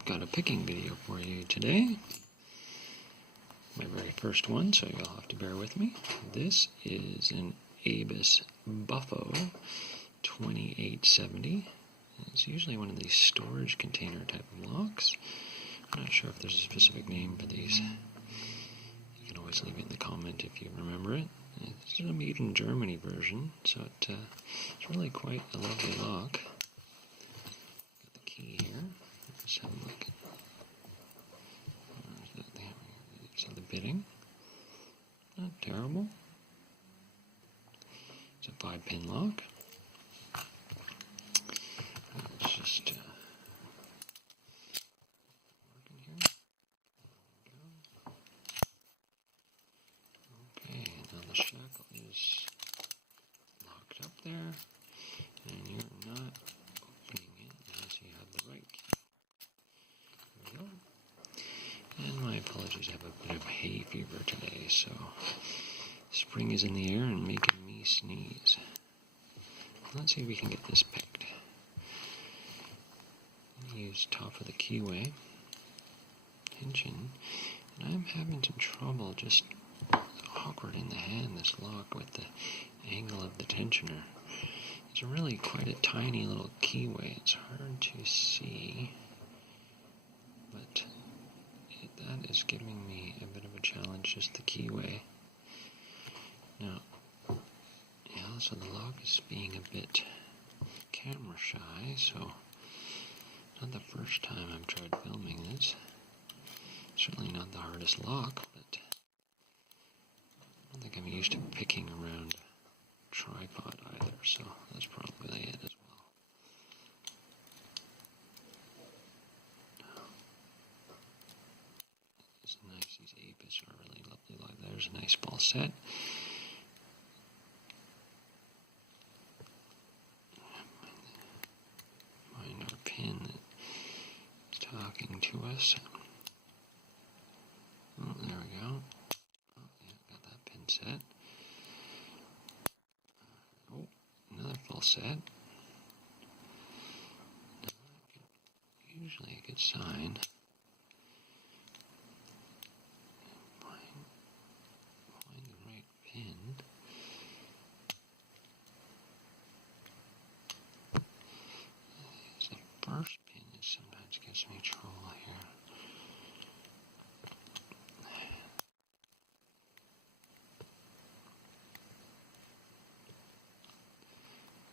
Got a picking video for you today. My very first one, so you'll have to bear with me. This is an Abus BUFFO 2870. It's usually one of these storage container type of locks. I'm not sure if there's a specific name for these. You can always leave it in the comment if you remember it. It's a made in Germany version, so it's really quite a lovely lock. Got the key here. Let's have a look. So the bitting, not terrible. It's a 5-pin lock. Let's just working here. There we go. Okay, now the shackle is locked up there, and you're not opening it unless you have the right key. There we go. And my apologies, I have a bit of hay fever today, so spring is in the air and making me sneeze. Let's see if we can get this picked. Use top of the keyway, tension, and I'm having some trouble, just awkward in the hand, this lock with the angle of the tensioner. It's really quite a tiny little keyway, it's hard to see, but that is giving me a bit of a challenge, just the keyway. Now, yeah, so the lock is being a bit camera shy, so not the first time I've tried filming this. Certainly not the hardest lock, but I don't think I'm used to picking around a tripod either, so that's probably it as well. It's nice, these Abus are really lovely. There's a nice ball set. Find our pin that's talking to us. Oh, there we go. Oh, yeah, got that pin set. Oh, another full set. Usually a good sign. Find the right pin. The first pin is sometimes gives me trouble here.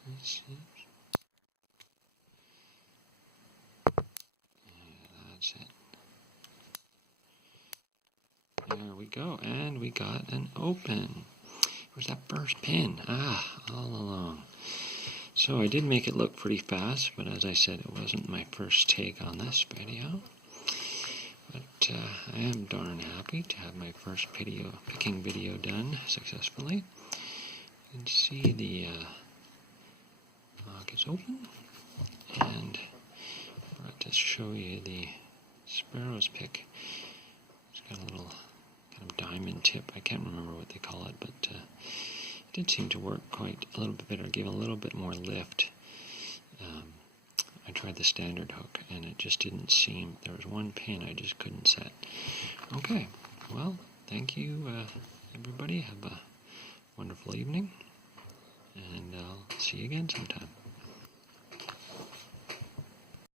Let's see. Yeah, that's it. There we go, and we got an open. Where's that first pin? All along. So I did make it look pretty fast, but as I said, it wasn't my first take on this video. But I am darn happy to have my first picking video done successfully. You can see the lock is open, and I'm going to show you the Sparrows pick. It's got a little kind of diamond tip. I can't remember what they call it, but it did seem to work quite a little bit better. It gave a little bit more lift. I tried the standard hook, and it just didn't seem. There was one pin I just couldn't set. Okay, well, thank you, everybody. Have a wonderful evening, and I'll see you again sometime.